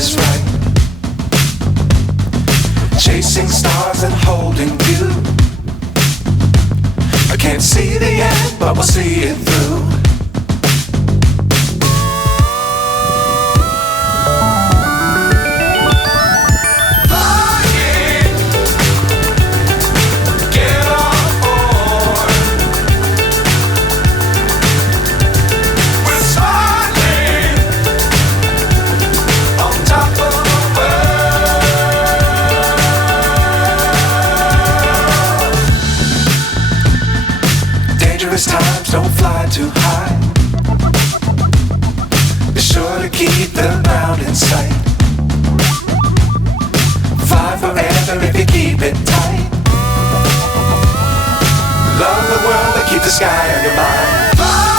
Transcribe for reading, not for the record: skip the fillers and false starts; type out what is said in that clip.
is right. Chasing stars and holding you. I can't see the end, but we'll see it through. Times don't fly too high. Be sure to keep the ground in sight. Fly forever if you keep it tight. Love the world but keep the sky on your mind. Fly.